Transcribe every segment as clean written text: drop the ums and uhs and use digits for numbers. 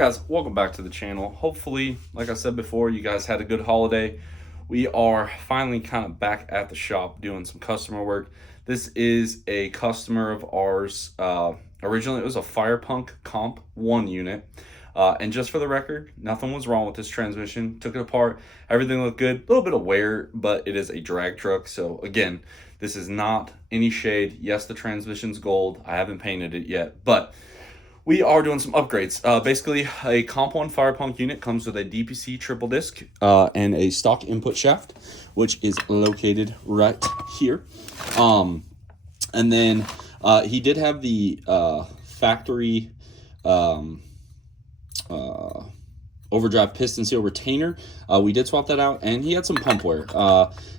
guys, welcome back to the channel. Hopefully, like I said before, you guys had a good holiday. We are finally kind of back at the shop doing some customer work. This is a customer of ours. Originally, it was a Firepunk Comp 1 unit. And just for the record, nothing was wrong with this transmission. Took it apart. Everything looked good. A little bit of wear, but it is a drag truck. So again, this is not any shade. Yes, the transmission's gold. I haven't painted it yet, but we are doing some upgrades. Basically, a Comp 1 Firepunk unit comes with a DPC triple disc and a stock input shaft, which is located right here. And then he did have the factory overdrive piston seal retainer. We did swap that out, and he had some pump wear.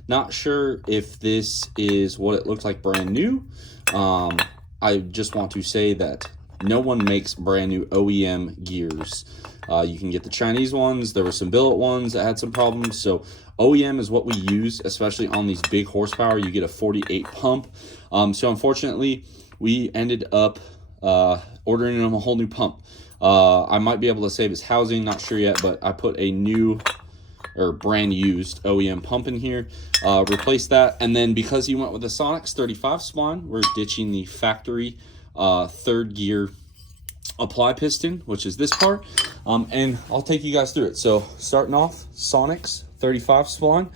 Not sure if this is what it looked like brand new. I just want to say that no one makes brand new OEM gears. You can get the Chinese ones. There were some billet ones that had some problems. So OEM is what we use, especially on these big horsepower. You get a 48 pump. So unfortunately, we ended up ordering him a whole new pump. I might be able to save his housing, not sure yet, but I put a new or brand used OEM pump in here, replaced that. And then because he went with the Sonics 35 spline, we're ditching the factory third gear apply piston, which is this part, and I'll take you guys through it. So starting off, Sonics 35 spline.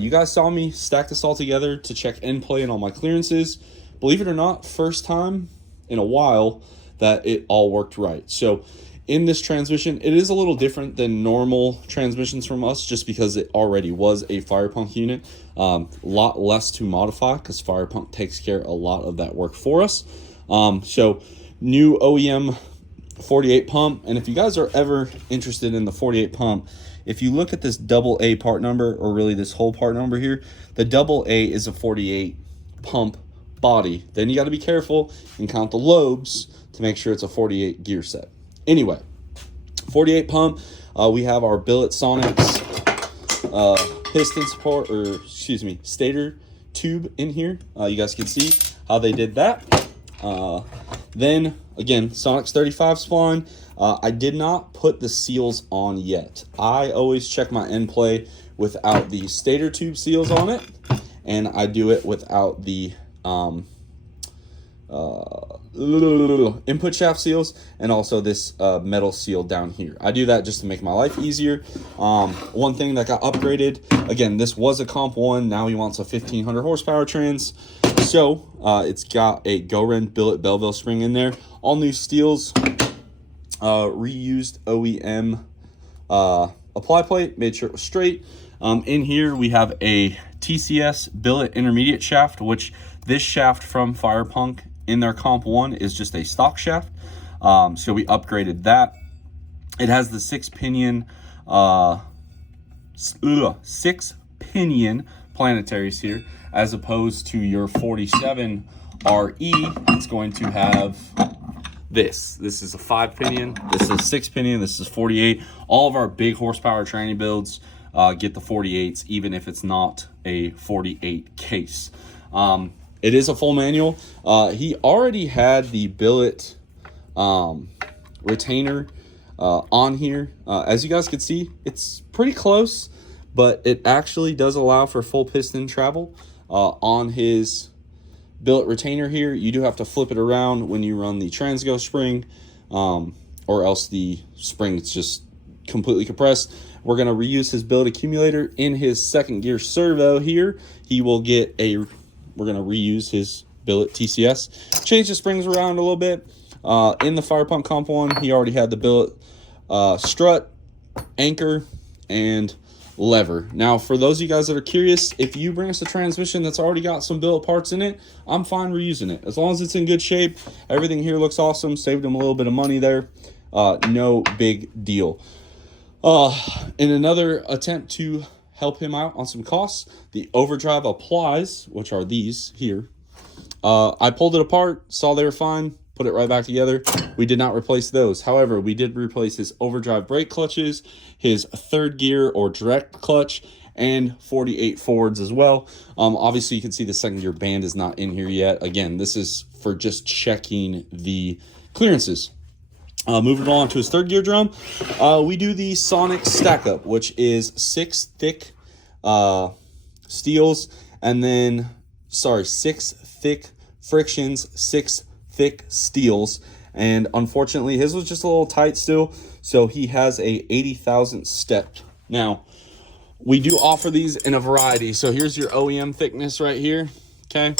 You guys saw me stack this all together to check end play and all my clearances. Believe it or not, first time in a while that it all worked right. So in this transmission, it is a little different than normal transmissions from us, just because it already was a Firepunk unit. A lot less to modify because Firepunk takes care of a lot of that work for us. So new OEM 48 pump. And if you guys are ever interested in the 48 pump, if you look at this double A part number, or really this whole part number here, the double A is a 48 pump body. Then you got to be careful and count the lobes to make sure it's a 48 gear set. Anyway, 48 pump, we have our billet Sonics piston support, or excuse me, stator tube in here. You guys can see how they did that. Then again, Sonics 35 spline. I did not put the seals on yet. I always check my end play without the stator tube seals on it, and I do it without the input shaft seals, and also this metal seal down here. I do that just to make my life easier. One thing that got upgraded, again, this was a Comp 1, now he wants a 1500 horsepower trans. So it's got a Goren billet Belleville spring in there, all new steels, reused OEM apply plate, made sure it was straight. In here we have a TCS billet intermediate shaft, which this shaft from Firepunk in their Comp 1 is just a stock shaft. So we upgraded that. It has the six pinion planetaries here, as opposed to your 47 RE. It's going to have this. This is a 5 pinion. This is a 6 pinion. This is 48. All of our big horsepower tranny builds get the 48s, even if it's not a 48 case. It is a full manual. He already had the billet retainer on here. As you guys can see, it's pretty close, but it actually does allow for full piston travel. On his billet retainer here, you do have to flip it around when you run the Transgo spring, or else the spring is just completely compressed. We're going to reuse his billet accumulator in his second gear servo here. He will get a, we're going to reuse his billet TCS. Change the springs around a little bit. In the Firepunk Comp 1, he already had the billet strut, anchor, and lever. Now, for those of you guys that are curious, if you bring us a transmission that's already got some billet parts in it, I'm fine reusing it. As long as it's in good shape, everything here looks awesome, saved him a little bit of money there. No big deal. In another attempt to help him out on some costs, the overdrive applies, which are these here. I pulled it apart, saw they were fine, put it right back together. We did not replace those. However, we did replace his overdrive brake clutches, his third gear or direct clutch, and 48 forwards as well. Obviously, you can see the second gear band is not in here yet. Again, this is for just checking the clearances. Moving on to his third gear drum, we do the Sonic Stack Up, which is 6 thick steels, and then, 6 thick frictions, 6 thick steels. And unfortunately, his was just a little tight still, so he has a 80,000 step. Now, we do offer these in a variety. So here's your OEM thickness right here, okay?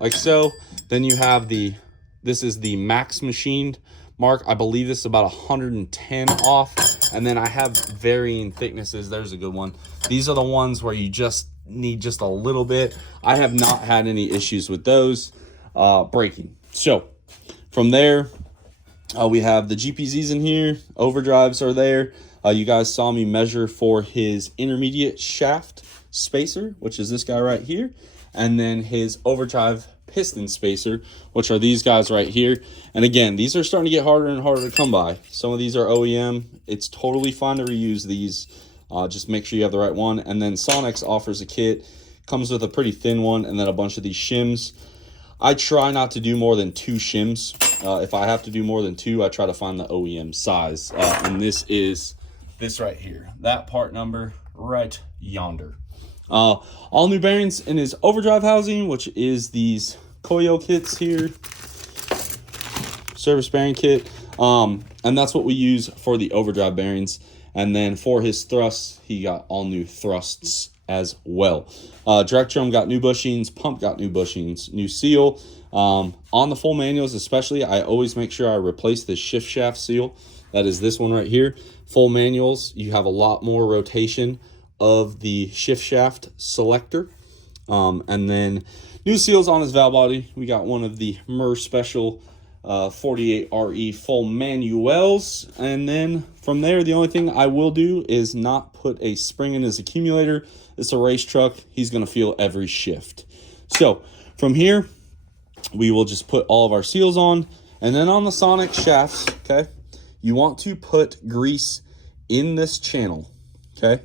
Like so. Then you have this is the max machined mark. I believe this is about 110 off. And then I have varying thicknesses. There's a good one. These are the ones where you just need just a little bit. I have not had any issues with those breaking. So from there, we have the GPZs in here. Overdrives are there. You guys saw me measure for his intermediate shaft spacer, which is this guy right here. And then his overdrive piston spacer, which are these guys right here. And again, these are starting to get harder and harder to come by. Some of these are OEM. It's totally fine to reuse these. Just make sure you have the right one. And then Sonics offers a kit. Comes with a pretty thin one and then a bunch of these shims. I try not to do more than 2 shims. If I have to do more than 2, I try to find the OEM size. And this is this right here. That part number right yonder. All new bearings in his overdrive housing, which is these Koyo kits here. Service bearing kit. And that's what we use for the overdrive bearings. And then for his thrusts, he got all new thrusts as well. Direct drum got new bushings, pump got new bushings, new seal. On the full manuals especially, I always make sure I replace the shift shaft seal. That is this one right here. Full manuals, you have a lot more rotation of the shift shaft selector. And then new seals on his valve body. We got one of the MER Special 48Re full manuals. And then from there, the only thing I will do is not put a spring in his accumulator. It's a race truck. He's going to feel every shift. So from here, we will just put all of our seals on. And then on the Sonic shafts, okay, you want to put grease in this channel, okay?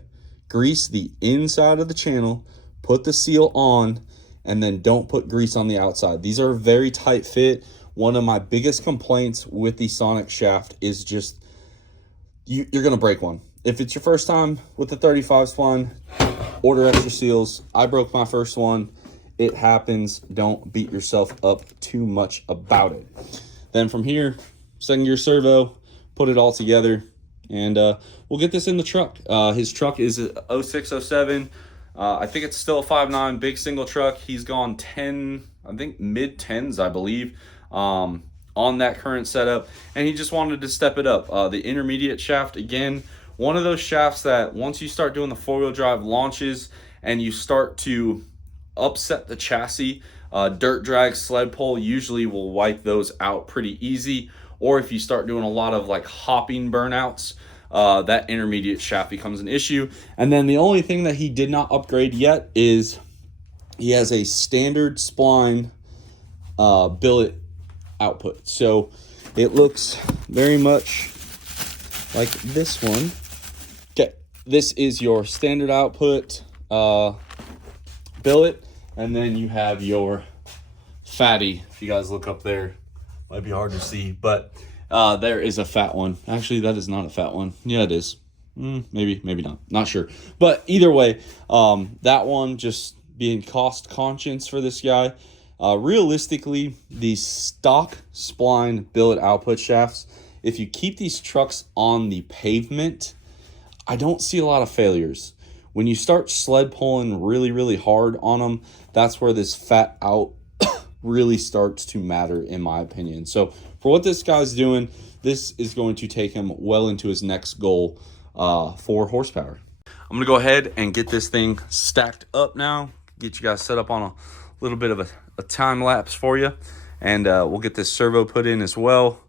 Grease the inside of the channel, put the seal on, and then don't put grease on the outside. These are a very tight fit. One of my biggest complaints with the Sonic shaft is just you're going to break one. If it's your first time with the 35 spline, order extra seals. I broke my first one. It happens. Don't beat yourself up too much about it. Then from here, second gear servo, put it all together, and we'll get this in the truck. His truck is a 0607. I think it's still a 5.9 big single truck. He's gone 10, I think mid 10s, I believe, on that current setup, and he just wanted to step it up. The intermediate shaft, again, one of those shafts that once you start doing the four-wheel drive launches and you start to upset the chassis, dirt drag, sled pull usually will wipe those out pretty easy. Or if you start doing a lot of like hopping burnouts, that intermediate shaft becomes an issue. And then the only thing that he did not upgrade yet is he has a standard spline billet output. So it looks very much like this one. Okay, this is your standard output billet, and then you have your fatty. If you guys look up there, might be hard to see, but there is a fat one. Actually, that is not a fat one. Yeah, it is. Maybe not. Not sure. But either way, that one, just being cost conscious for this guy. Realistically, the stock spline billet output shafts, if you keep these trucks on the pavement, I don't see a lot of failures. When you start sled pulling really, really hard on them, that's where this fat out really starts to matter, in my opinion. So for what this guy's doing, this is going to take him well into his next goal for horsepower. I'm going to go ahead and get this thing stacked up now, get you guys set up on a little bit of a time lapse for you, and we'll get this servo put in as well.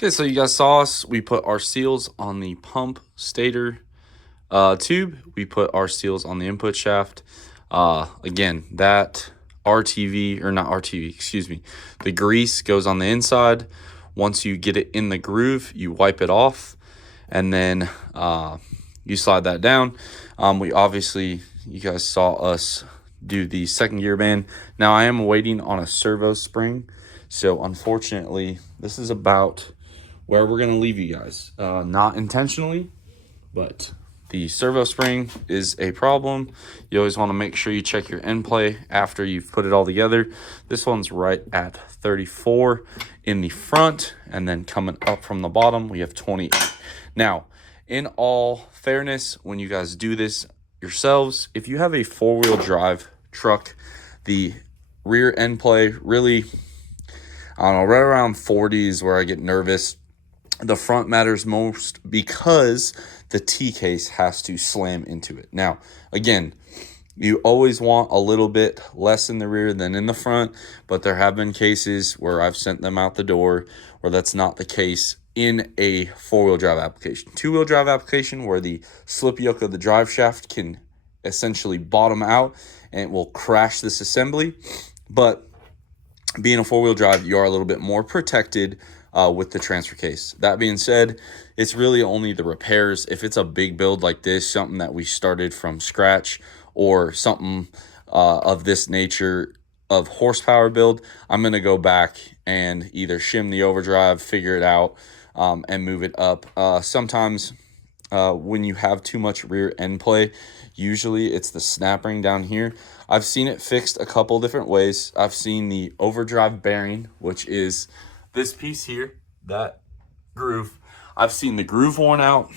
Okay, so you guys saw us. We put our seals on the pump stator tube. We put our seals on the input shaft. Again, that RTV, or not RTV, excuse me, the grease goes on the inside. Once you get it in the groove, you wipe it off, and then you slide that down. We obviously, you guys saw us do the second gear band. Now I am waiting on a servo spring, so unfortunately this is about where we're going to leave you guys. Not intentionally, but the servo spring is a problem. You always want to make sure you check your end play after you've put it all together. This one's right at 34 in the front, and then coming up from the bottom, we have 28. Now, in all fairness, when you guys do this yourselves, if you have a four-wheel drive truck, the rear end play really, I don't know, right around 40 is where I get nervous. The front matters most because the T-case has to slam into it. Now, again, you always want a little bit less in the rear than in the front, but there have been cases where I've sent them out the door where that's not the case in a four-wheel drive application. Two-wheel drive application where the slip yoke of the drive shaft can essentially bottom out and it will crash this assembly. But being a four-wheel drive, you are a little bit more protected with the transfer case. That being said, it's really only the repairs. If it's a big build like this, something that we started from scratch, or something of this nature of horsepower build, I'm going to go back and either shim the overdrive, figure it out, and move it up. Sometimes when you have too much rear end play, usually it's the snap ring down here. I've seen it fixed a couple different ways. I've seen the overdrive bearing, which is this piece here, that groove. I've seen the groove worn out.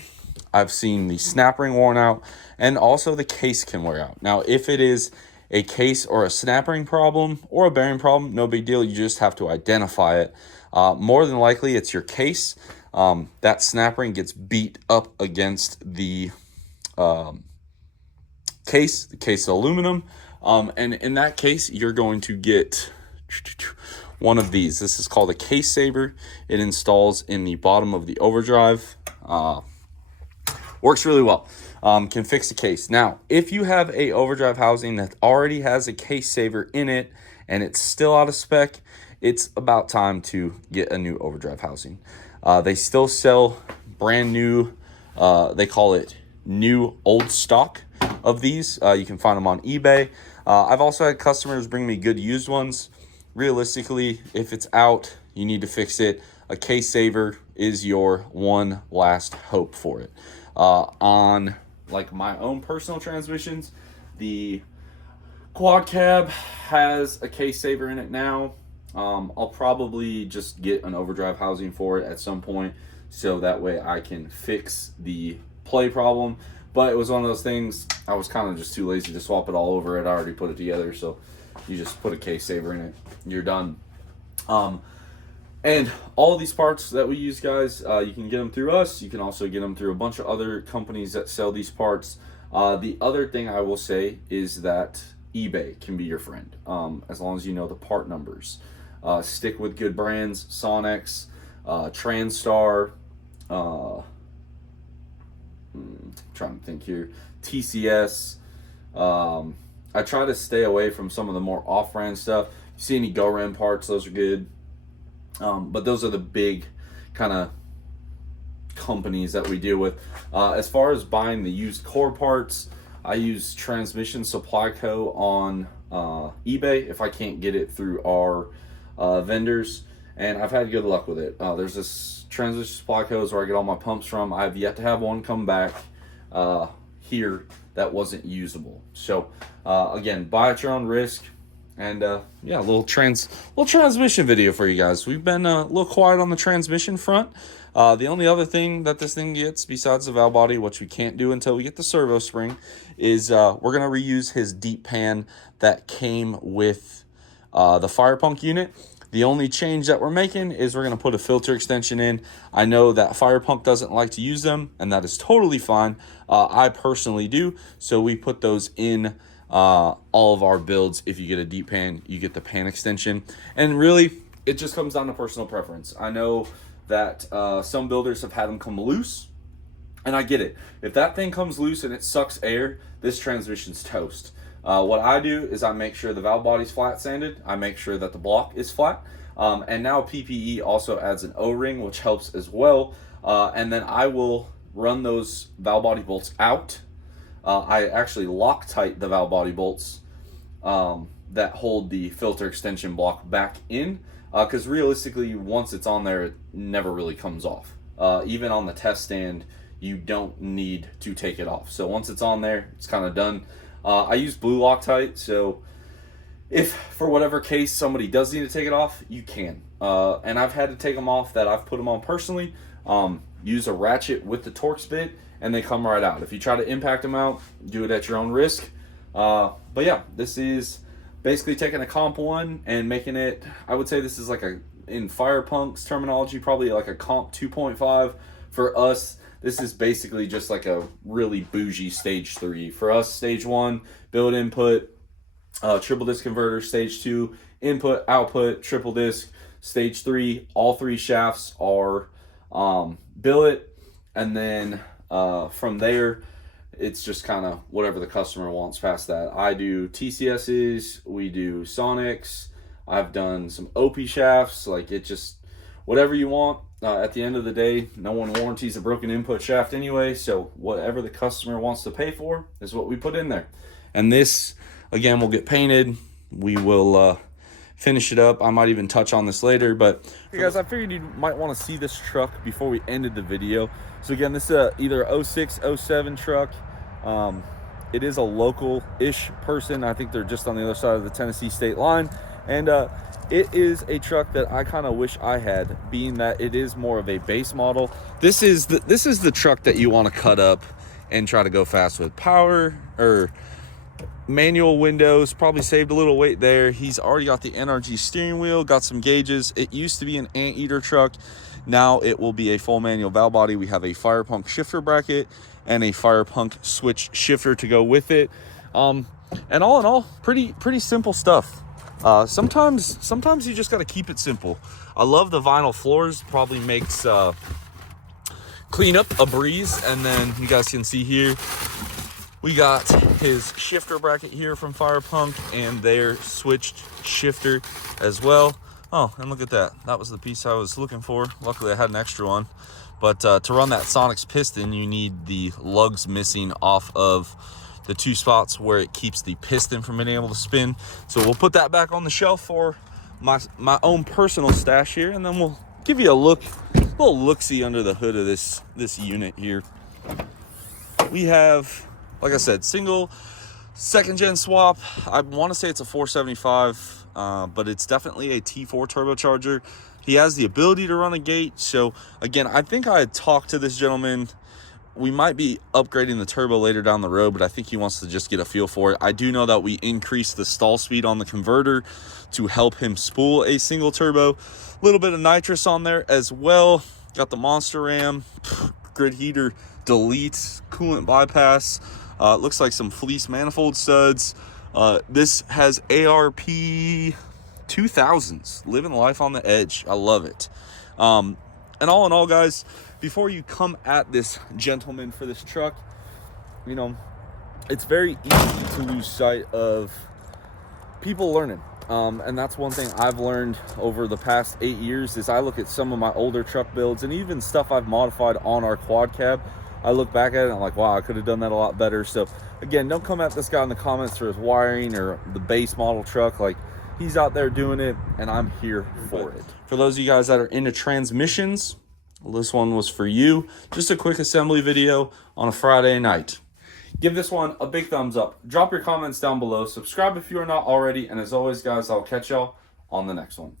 I've seen the snap ring worn out, and also the case can wear out. Now, if it is a case or a snap ring problem or a bearing problem, no big deal. You just have to identify it. More than likely, it's your case. That snap ring gets beat up against the case. The case is aluminum. And in that case, you're going to get one of these. This is called a case saver. It installs in the bottom of the overdrive. Works really well. Can fix the case. Now, if you have a overdrive housing that already has a case saver in it and it's still out of spec, it's about time to get a new overdrive housing. They still sell brand new, they call it new old stock of these. You can find them on eBay. I've also had customers bring me good used ones. Realistically, if it's out, you need to fix it. A case saver is your one last hope for it. On like my own personal transmissions, the quad cab has a case saver in it now. I'll probably just get an overdrive housing for it at some point, so that way I can fix the play problem. But it was one of those things, I was kind of just too lazy to swap it all over. I'd already put it together, so you just put a case saver in it, you're done. And all these parts that we use, guys, you can get them through us. You can also get them through a bunch of other companies that sell these parts. The other thing I will say is that eBay can be your friend, as long as you know the part numbers. Stick with good brands, Sonex, Transtar, trying to think here, TCS. I try to stay away from some of the more off-brand stuff. You see any GoRam parts, those are good. But those are the big kind of companies that we deal with. As far as buying the used core parts, I use Transmission Supply Co. on eBay if I can't get it through our vendors, and I've had good luck with it. There's this Transmission Supply Co. where I get all my pumps from. I have yet to have one come back here that wasn't usable. So again, buy at your own risk. And yeah, a little transmission video for you guys. We've been a little quiet on the transmission front. The only other thing that this thing gets, besides the valve body, which we can't do until we get the servo spring, is we're going to reuse his deep pan that came with the fire pump unit. The only change that we're making is we're going to put a filter extension in. I know that fire pump doesn't like to use them, and that is totally fine. I personally do, so we put those in all of our builds. If you get a deep pan, you get the pan extension, and really it just comes down to personal preference. I know that some builders have had them come loose. And I get it. If that thing comes loose and it sucks air, this transmission's toast. What I do is I make sure the valve body's flat sanded. I make sure that the block is flat. And now PPE also adds an O-ring, which helps as well. And then I will run those valve body bolts out. I actually Loctite the valve body bolts that hold the filter extension block back in. Because realistically, once it's on there, it never really comes off. Even on the test stand, you don't need to take it off. So once it's on there, it's kind of done. I use blue Loctite, so if for whatever case somebody does need to take it off, you can. And I've had to take them off that I've put them on personally. Use a ratchet with the Torx bit, and they come right out. If you try to impact them out, do it at your own risk. But yeah, this is basically taking a comp 1 and making it, I would say this is like a, in Firepunk's terminology, probably like a comp 2.5. For us, this is basically just like a really bougie stage 3. For us, stage 1, build input, triple disc converter. Stage 2, input, output, triple disc. Stage 3, all 3 shafts are billet. And then from there, it's just kind of whatever the customer wants past that. I do TCSs, we do Sonics. I've done some OP shafts, like it just, whatever you want. At the end of the day, no one warranties a broken input shaft anyway, so whatever the customer wants to pay for is what we put in there. And this, again, will get painted. We will finish it up. I might even touch on this later, but hey guys, I figured you might want to see this truck before we ended the video. So again, this is either 06, 07 truck. It is a local-ish person. I think they're just on the other side of the Tennessee state line. And it is a truck that I kind of wish I had, being that it is more of a base model. This is the truck that you want to cut up and try to go fast with. Power or manual windows, probably saved a little weight there. He's already got the NRG steering wheel, got some gauges. It used to be an anteater truck. Now it will be a full manual valve body. We have a Firepunk shifter bracket and a Firepunk switch shifter to go with it. And all in all, pretty simple stuff. Sometimes you just got to keep it simple. I love the vinyl floors. Probably makes cleanup a breeze. And then you guys can see here, we got his shifter bracket here from Firepunk and their switched shifter as well. Oh, and look at that. That was the piece I was looking for. Luckily, I had an extra one. But to run that Sonics piston, you need the lugs missing off of the 2 spots where it keeps the piston from being able to spin. So we'll put that back on the shelf for my own personal stash here, and then we'll give you a little look-see under the hood of this unit here. We have, like I said, single, 2nd gen swap. I want to say it's a 475, but it's definitely a T4 turbocharger. He has the ability to run a gate. So again, I think I had talked to this gentleman. We might be upgrading the turbo later down the road, but I think he wants to just get a feel for it. I do know that we increased the stall speed on the converter to help him spool a single turbo. A little bit of nitrous on there as well. Got the monster ram, grid heater, delete, coolant bypass. It looks like some fleece manifold studs. This has ARP 2000s, living life on the edge. I love it. And all in all, guys, before you come at this gentleman for this truck, you know, it's very easy to lose sight of people learning. And that's one thing I've learned over the past 8 years is I look at some of my older truck builds and even stuff I've modified on our quad cab. I look back at it and I'm like, wow, I could have done that a lot better. So again, don't come at this guy in the comments for his wiring or the base model truck. Like, he's out there doing it and I'm here for it. For those of you guys that are into transmissions, this one was for you. Just a quick assembly video on a Friday night. Give this one a big thumbs up. Drop your comments down below. Subscribe if you are not already. And as always, guys, I'll catch y'all on the next one.